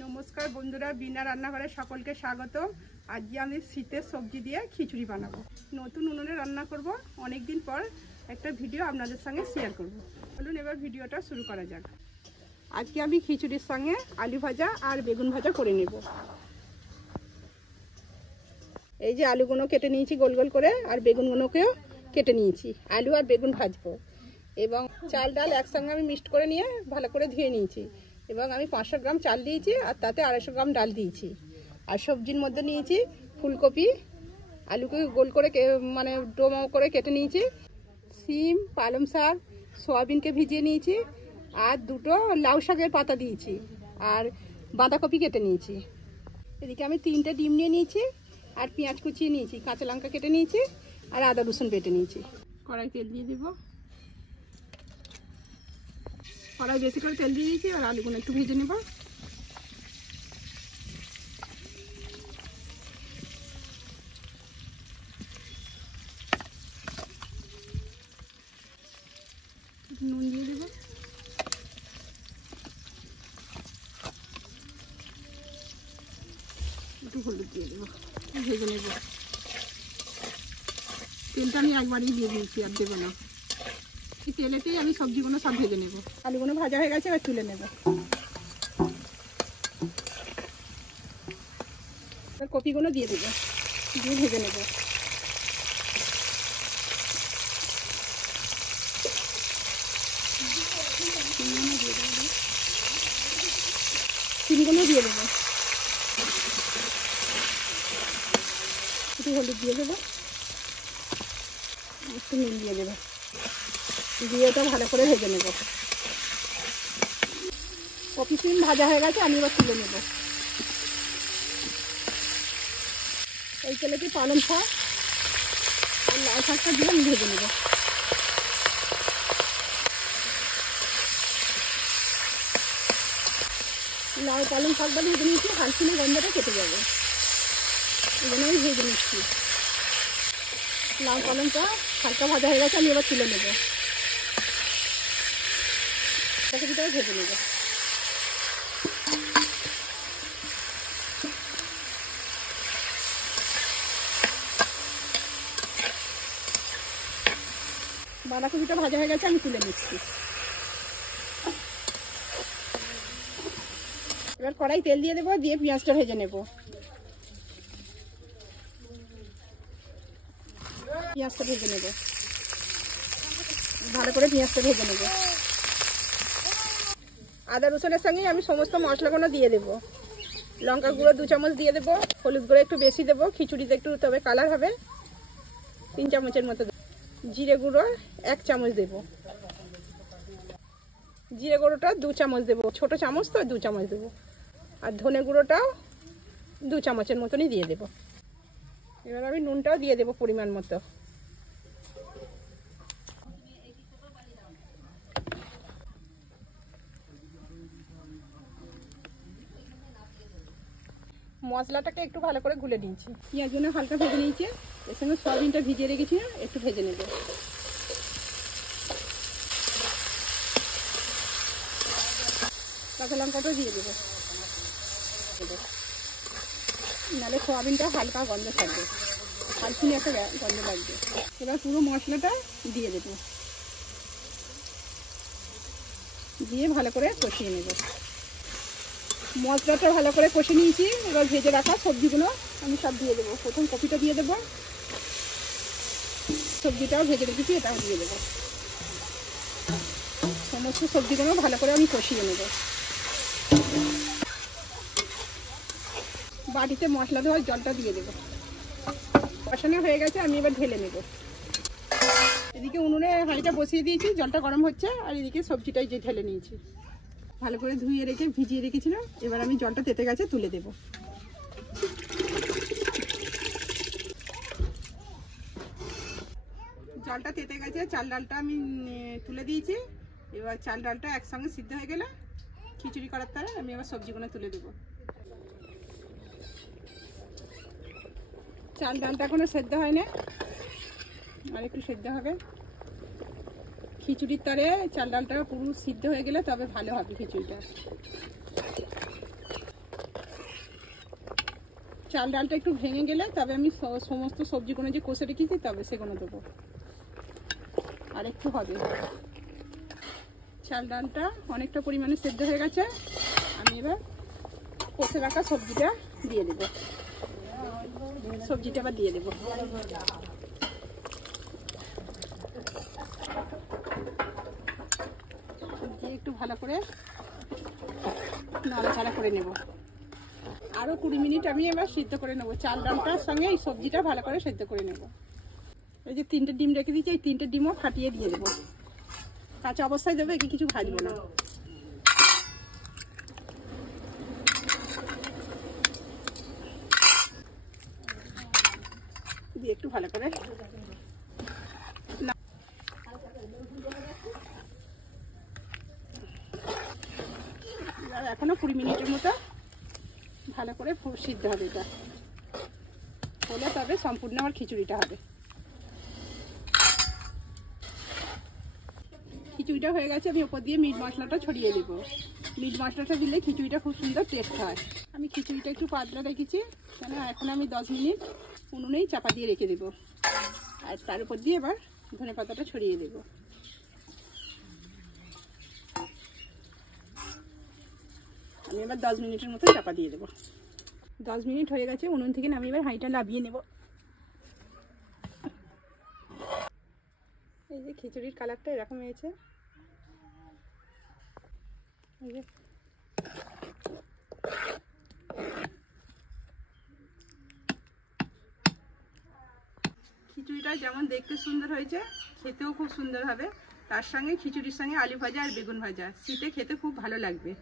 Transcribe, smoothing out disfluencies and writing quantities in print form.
নমস্কার বন্ধুরা, বিনা রান্নাঘরে সকলকে স্বাগত। আজকে আমি শীতের সবজি দিয়ে খিচুড়ি বানাবো। নতুন উনুনে রান্না করব। অনেক দিন পর একটা ভিডিও আপনাদের সঙ্গে শেয়ার করব। চলুন এবার ভিডিওটা শুরু করা যাক। আজকে আমি খিচুড়ির সঙ্গে আলু ভাজা আর বেগুন ভাজা করে নেব। এই যে আলুগুলো কেটে নিয়েছি গোল গোল করে, আর বেগুনগুলোকেও কেটে নিয়েছি। আলু আর বেগুন ভাজবো এবং চাল ডাল একসঙ্গে আমি মিক্সড করে নিয়ে ভালো করে ধুয়ে নিয়েছি এবং আমি 500 গ্রাম চাল দিয়েছি আর তাতে 250 গ্রাম ডাল দিয়েছি। আর সবজির মধ্যে নিয়েছি ফুলকপি, আলুকে গোল করে মানে ডোমো করে কেটে নিয়েছি, সিম, পালং শাক, সয়াবিনকে ভিজিয়ে নিয়েছি, আর 2টো লাউ শাকের পাতা দিয়েছি, আর বাঁধাকপি কেটে নিয়েছি। এদিকে আমি 3টে ডিম নিয়ে নিয়েছি, আর পেঁয়াজ কুচিয়ে নিয়েছি, কাঁচা লঙ্কা কেটে নিয়েছি, আর আদা রসুন বেটে নিয়েছি। কড়াই তেল দিয়ে দেবো। কড়াই বেশি করে তেল দিয়ে দিয়েছি, আর আলুগুলো একটু ভেজে নেব। নুন দিয়ে দেবো, একটু হলুদ দিয়ে দেবো, ভেজে নেব। তেলটা আমি একবারই দিয়ে দিয়েছি, আর দেবো না। এই তেলেতেই আমি সবজিগুলো সব ভেজে নেব। আলুগুলো ভাজা হয়ে গেছে, এবার তুলে নেব। কপিগুলো দিয়ে দেবো, দিয়ে ভেজে নেব। সিমগুলো দিয়ে দেবো, একটু হলুদ দিয়ে দেবো, একটু নুন দিয়ে দেবো, দিয়ে ওটা ভালো করে ভেজে নেব। কপি সিম ভাজা হয়ে গেছে, আমি এবার তুলে নেব। এই তেলেতে পালং শাক আর লাল শাকটা দিয়ে আমি ভেজে নেব। লাল পালং শাকটা ভেজে নিচ্ছি, হালকা গন্ধটা কেটে যাবে, এই জন্য আমি ভেজে নিচ্ছি। লাল পালংটা হালকা ভাজা হয়ে গেছে, আমি এবার তুলে নেব। ভিতরে ভেজে নেব। বাঁধাকপিটা ভাজা হয়ে গেছে, আমি তুলে নিচ্ছি। এবার কড়াই তেল দিয়ে দেবো, দিয়ে পেঁয়াজটা ভেজে নেব। পেঁয়াজটা ভেজে নেব, ভালো করে পেঁয়াজটা ভেজে নেব। আদা রসুনের সঙ্গে আমি সমস্ত মশলাগুলো দিয়ে দেবো। লঙ্কা গুঁড়ো 2 চামচ দিয়ে দেবো, হলুদ গুঁড়ো একটু বেশি দেবো, খিচুড়িতে একটু তবে কালার হবে, 3 চামচের মতো। জিরে গুঁড়ো 1 চামচ দেবো, জিরে গুঁড়োটা 2 চামচ দেবো, ছোটো চামচ তো 2 চামচ দেবো। আর ধনে গুঁড়োটাও 2 চামচের মতনই দিয়ে দেবো। এবার আমি নুনটাও দিয়ে দেবো পরিমাণ মতো। মশলাটাকে একটু ভালো করে গুলে নিয়েছি, পেঁয়াজগুলো হালকা ভেজে নিয়েছি, এর সঙ্গে সয়াবিনটা ভিজিয়ে রেখেছি, একটু ভেজে নেব। কাঁচা লঙ্কাটা দিয়ে দেবো, নাহলে সয়াবিনটা হালকা গন্ধ থাকবে, হালকা একটা গন্ধ লাগবে। এবার পুরো মশলাটা দিয়ে দেবো, দিয়ে ভালো করে কষিয়ে নেব। মশলাটা ভালো করে কষে নিয়েছি, এবার ভেজে রাখা সবজিগুলো আমি সব দিয়ে দেবো। প্রথম কপিটা দিয়ে দেবো, সবজিটাও ভেজে রেখেছি এটাও দিয়ে দেবো। সমস্ত সবজিগুলো ভালো করে আমি কষিয়ে নেব। বাটিতে মশলা দেওয়ার জলটা দিয়ে দেবো। কষানো হয়ে গেছে, আমি এবার ঢেলে নেব। এদিকে উনুনে হাঁড়িটা বসিয়ে দিয়েছি, জলটা গরম হচ্ছে, আর এদিকে সবজিটাই যে ঢেলে নিয়েছি। ভালো করে ধুয়ে রেখে ভিজিয়ে রেখেছিলাম, এবার আমি জলটা তেতে গেছে তুলে দেব। জলটা তেতে গেছে, চাল ডালটা আমি তুলে দিয়েছি। এবার চাল ডালটা একসঙ্গে সিদ্ধ হয়ে গেলে খিচুড়ি করার তারে আমি এবার সবজিগুলো তুলে দেবো। চাল ডালটা এখনো সেদ্ধ হয় না, আর একটু সেদ্ধ হবে। খিচুড়ির তারে চাল ডালটা পুরো সিদ্ধ হয়ে গেলে তবে ভালো হবে খিচুড়িটা। চাল ডালটা একটু ভেঙে গেলে তবে আমি সমস্ত সবজিগুলো যে কষে রেখেছি তবে সেগুলো দেবো। আর একটু হবে। চাল ডালটা অনেকটা পরিমাণে সেদ্ধ হয়ে গেছে, আমি এবার কষে রাখা সবজিটা দিয়ে দেবো। সবজিটা আবার দিয়ে দেবো। দিয়ে একটু ভালো করে নাড়াচাড়া করে নেব। আরও 20 মিনিট আমি এবার সিদ্ধ করে নেব। চাল ডালটার সঙ্গে এই সবজিটা ভালো করে সিদ্ধ করে নেব। এই যে 3টে ডিম রেখে দিয়েছি, এই 3টে ডিমও ফাটিয়ে দিয়ে দেবো। কাঁচা অবস্থায় দেবো, একে কিছু ভাজবো না। দিয়ে একটু ভালো করে এখনো 20 মিনিটের মতো ভালো করে সিদ্ধ হবে। এটা হলে তবে সম্পূর্ণ আমার খিচুড়িটা হবে। খিচুড়িটা হয়ে গেছে, আমি ওপর দিয়ে মিট মশলাটা ছড়িয়ে দেবো। মিট মশলাটা দিলে খিচুড়িটা খুব সুন্দর টেস্ট হয়। আমি খিচুড়িটা একটু পাতলা রেখেছি, কেন এখন আমি 10 মিনিট উনুনেই চাপা দিয়ে রেখে দেবো। আর তার উপর দিয়ে এবার ধনে পাতাটা ছড়িয়ে দেবো। আমি এবার 10 মিনিটের মতো চাপা দিয়ে দেবো। 10 মিনিট হয়ে গেছে, উনুন থেকে নামিয়ে এবার হাঁড়িটা নামিয়ে নেব। এই যে খিচুড়ির কালারটা এরকম হয়েছে। এই যে খিচুড়িটা যেমন দেখতে সুন্দর হয়েছে, খেতেও খুব সুন্দর হবে। তার সঙ্গে খিচুড়ির সঙ্গে আলু ভাজা আর বেগুন ভাজা, শীতে খেতে খুব ভালো লাগবে।